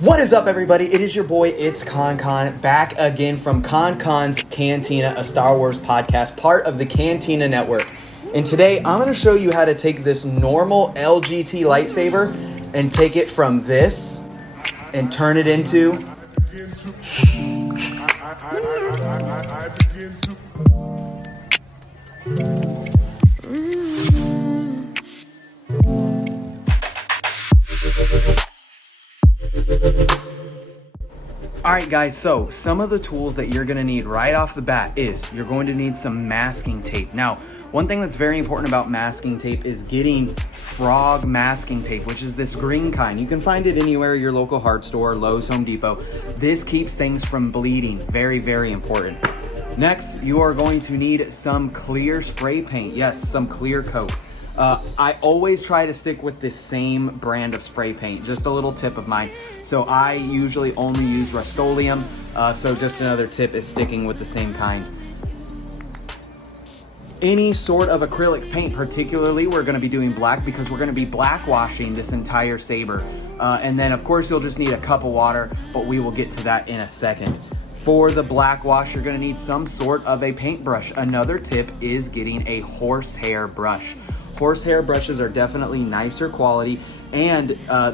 What is up, everybody? It is your boy, it's Con, back again from Cantina, a Star Wars podcast, part of the Cantina Network. And today, I'm going to show you how to take this normal LGT lightsaber and take it from this and turn it into... Alright guys, so some of the tools that you're going to need right off the bat is you're going to need some masking tape. Now, one thing that's very important about masking tape is getting frog masking tape, which is this green kind. You can find it anywhere, your local hard store, Lowe's, Home Depot. This keeps things from bleeding. Very, very important. Next, you are going to need some clear spray paint. Yes, some clear coat. I always try to stick with the same brand of spray paint, just a little tip of mine. So I usually only use Rust-Oleum, so just another tip is sticking with the same kind. Any sort of acrylic paint, particularly, we're going to be doing black because we're going to be black washing this entire saber. And then of course you'll just need a cup of water, but we will get to that in a second. For the black wash, you're going to need some sort of a paintbrush. Another tip is getting a horsehair brush. Horsehair brushes are definitely nicer quality, and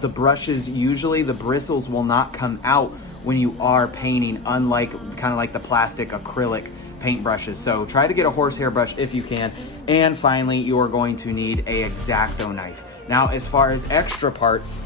the brushes, usually the bristles will not come out when you are painting, unlike kind of like the plastic acrylic paint brushes. So try to get a horsehair brush if you can. And finally, you are going to need a X-Acto knife. Now, as far as extra parts,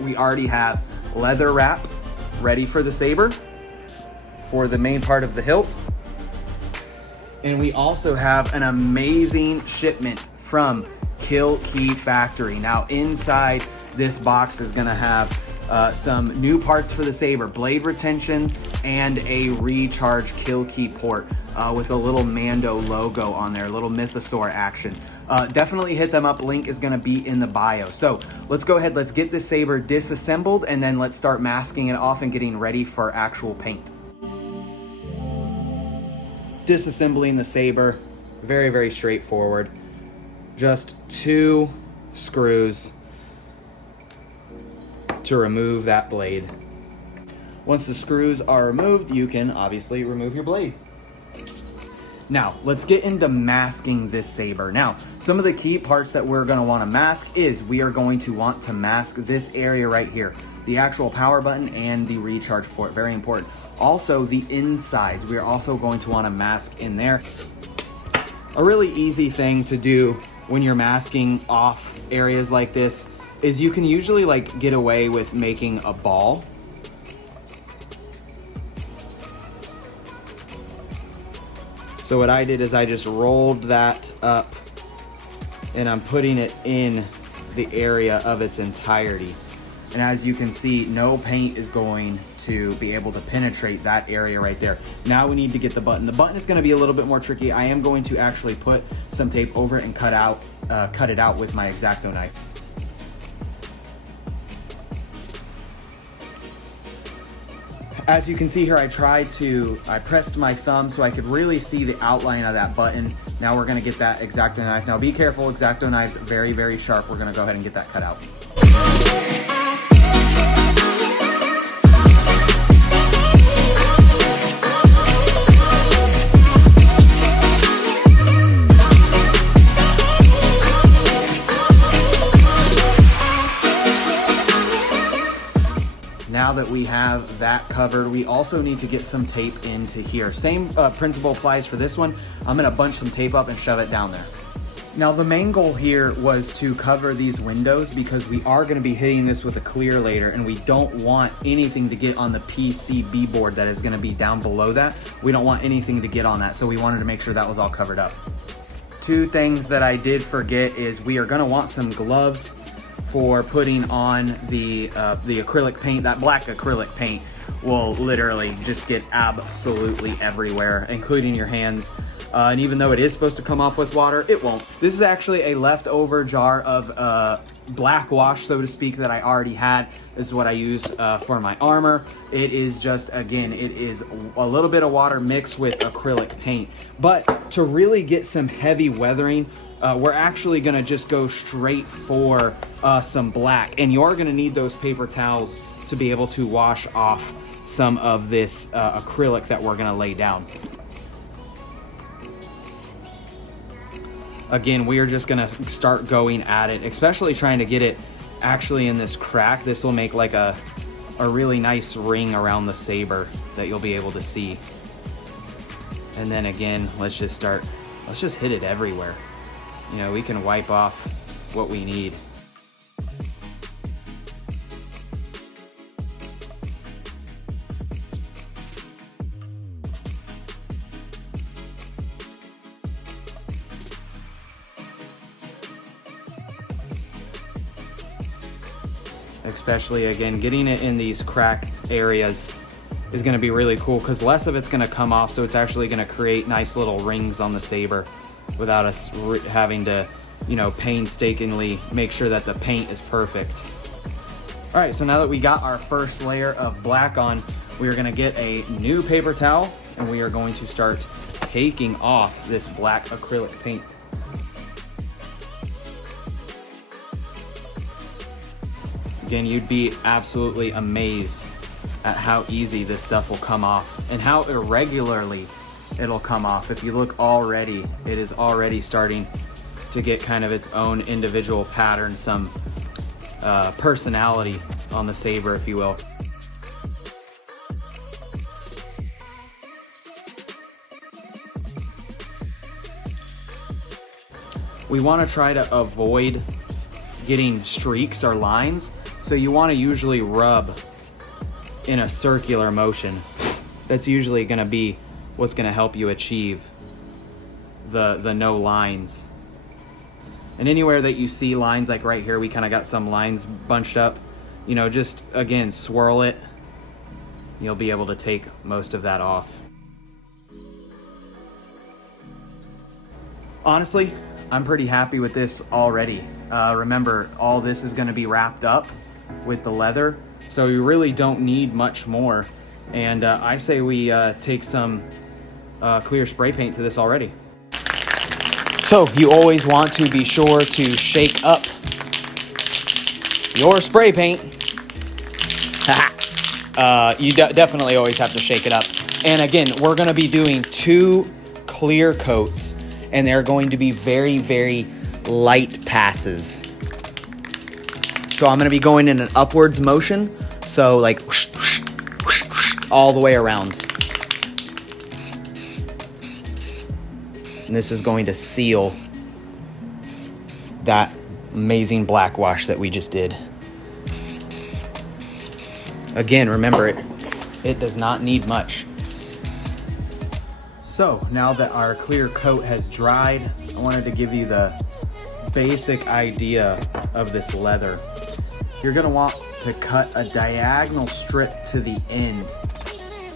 we already have leather wrap ready for the saber, for the main part of the hilt. And we also have an amazing shipment from Kill Key Factory. Now, inside this box is gonna have some new parts for the saber, blade retention, and a recharge kill key port with a little Mando logo on there, a little mythosaur action. Definitely hit them up. Link is gonna be in the bio. So let's go ahead, let's get this saber disassembled, and then let's start masking it off and getting ready for actual paint. Disassembling the saber, very, very straightforward. Just 2 screws to remove that blade. Once the screws are removed, you can obviously remove your blade. Now, let's get into masking this saber. Now, some of the key parts that we're going to want to mask is we are going to want to mask this area right here, the actual power button and the recharge port, very important. Also, the insides, we are also going to want to mask in there. A really easy thing to do when you're masking off areas like this is you can usually like get away with making a ball. So what I did is I just rolled that up and I'm putting it in the area of its entirety. And as you can see, no paint is going to be able to penetrate that area right there. Now we need to get the button. The button is going to be a little bit more tricky. I am going to actually put some tape over it and cut it out with my X-Acto knife. As you can see here, I pressed my thumb so I could really see the outline of that button. Now we're going to get that X-Acto knife. Now be careful, X-Acto knife's very, very sharp. We're going to go ahead and get that cut out. Now that we have that covered, we also need to get some tape into here. Same principle applies for this one. I'm gonna bunch some tape up and shove it down there. Now the main goal here was to cover these windows because we are gonna be hitting this with a clear later and we don't want anything to get on the PCB board that is gonna be down below that. We don't want anything to get on that, so we wanted to make sure that was all covered up. 2 things that I did forget is we are gonna want some gloves for putting on the acrylic paint. That black acrylic paint will literally just get absolutely everywhere, including your hands. And even though it is supposed to come off with water, it won't. This is actually a leftover jar of black wash, so to speak, that I already had. This is what I use for my armor. It is just, again, it is a little bit of water mixed with acrylic paint. But to really get some heavy weathering, we're actually gonna just go straight for some black, and you're gonna need those paper towels to be able to wash off some of this acrylic that we're gonna lay down. Again, we are just gonna start going at it, especially trying to get it actually in this crack. This will make like a really nice ring around the saber that you'll be able to see. And then again, let's just hit it everywhere. You know, we can wipe off what we need. Especially again, getting it in these crack areas is going to be really cool because less of it's going to come off, so it's actually going to create nice little rings on the saber without us having to, you know, painstakingly make sure that the paint is perfect. All right, so now that we got our first layer of black on, we are going to get a new paper towel and we are going to start taking off this black acrylic paint. Again, you'd be absolutely amazed at how easy this stuff will come off and how irregularly it'll come off. If you look already, it is already starting to get kind of its own individual pattern, some personality on the saber, if you will. We want to try to avoid getting streaks or lines, so you want to usually rub in a circular motion. That's usually going to be what's going to help you achieve the no lines. And anywhere that you see lines, like right here, we kind of got some lines bunched up, you know, just again swirl it. You'll be able to take most of that off. Honestly, I'm pretty happy with this already. Remember, all this is going to be wrapped up with the leather, so you really don't need much more. And I say we take some clear spray paint to this already. So you always want to be sure to shake up your spray paint. You definitely always have to shake it up. And again, we're going to be doing 2 clear coats, and they're going to be very, very light passes. So I'm going to be going in an upwards motion, so like whoosh, whoosh, whoosh, whoosh, all the way around. And this is going to seal that amazing black wash that we just did. Again, remember, it does not need much. So now that our clear coat has dried, I wanted to give you the basic idea of this leather. You're going to want to cut a diagonal strip to the end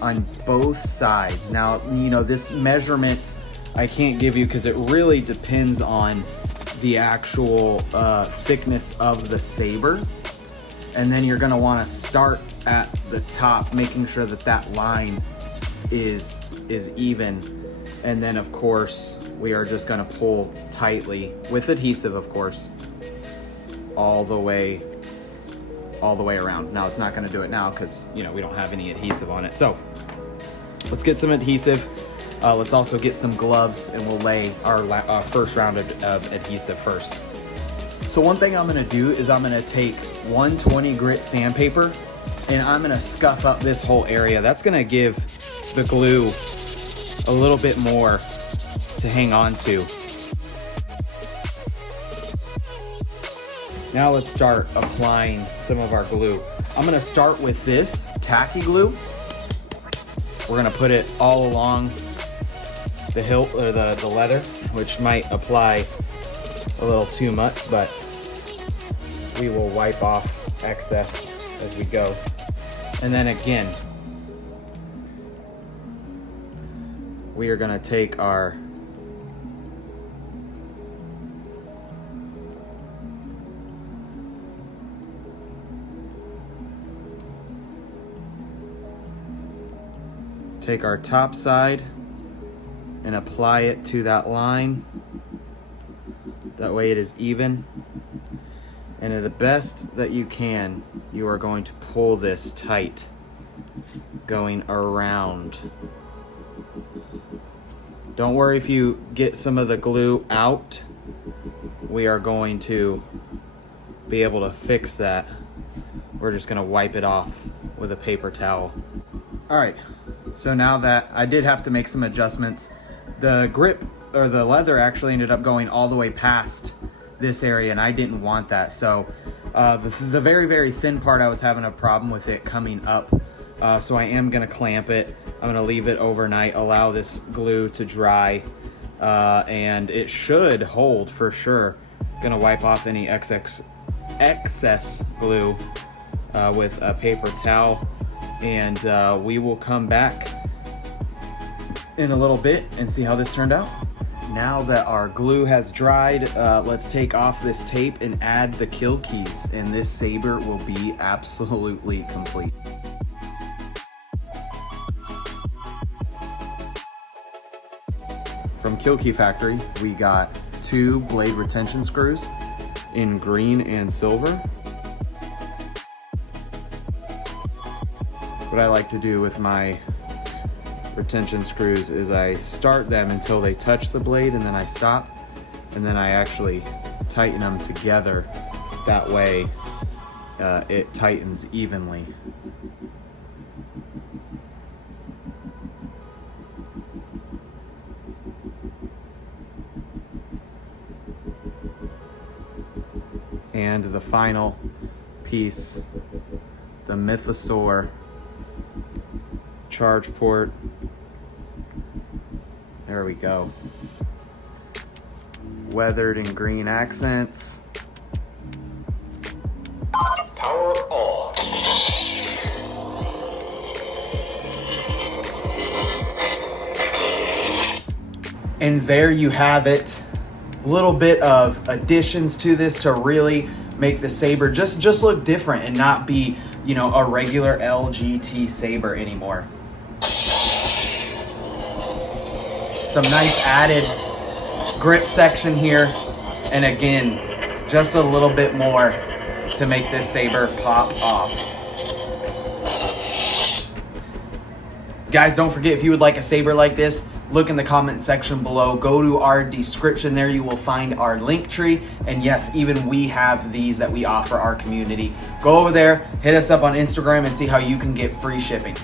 on both sides. Now, you know, this measurement I can't give you because it really depends on the actual thickness of the saber. And then you're going to want to start at the top, making sure that that line is even. And then of course we are just going to pull tightly with adhesive, of course, all the way around. Now it's not going to do it now because, you know, we don't have any adhesive on it. So let's get some adhesive. Let's also get some gloves, and we'll lay our first round of adhesive first. So one thing I'm going to do is I'm going to take 120 grit sandpaper, and I'm going to scuff up this whole area. That's going to give the glue a little bit more to hang on to. Now let's start applying some of our glue. I'm going to start with this tacky glue. We're going to put it all along the hilt or the leather, which might apply a little too much, but we will wipe off excess as we go. And then again, we are going to take our top side and apply it to that line. That way it is even. And the best that you can, you are going to pull this tight, going around. Don't worry if you get some of the glue out. We are going to be able to fix that. We're just gonna wipe it off with a paper towel. All right, so now that I did have to make some adjustments, the grip, or the leather, actually ended up going all the way past this area, and I didn't want that. So the very, very thin part, I was having a problem with it coming up. So I am gonna clamp it. I'm gonna leave it overnight, allow this glue to dry, and it should hold for sure. Gonna wipe off any excess glue with a paper towel, and we will come back in a little bit and see how this turned out. Now that our glue has dried, let's take off this tape and add the kill keys, and this saber will be absolutely complete. From Kill Key Factory, we got 2 blade retention screws in green and silver. What I like to do with my retention screws is I start them until they touch the blade, and then I stop, and then I actually tighten them together. That way it tightens evenly. And the final piece, the Mythosaur charge port. There we go. Weathered in green accents. Power on. And there you have it. A little bit of additions to this to really make the saber just look different and not be, you know, a regular LGT saber anymore. Some nice added grip section here, and again, just a little bit more to make this saber pop off. Guys, don't forget, if you would like a saber like this, look in the comment section below. Go to our description. There you will find our Linktree. And yes, even we have these that we offer our community. Go over there, hit us up on Instagram, and see how you can get free shipping.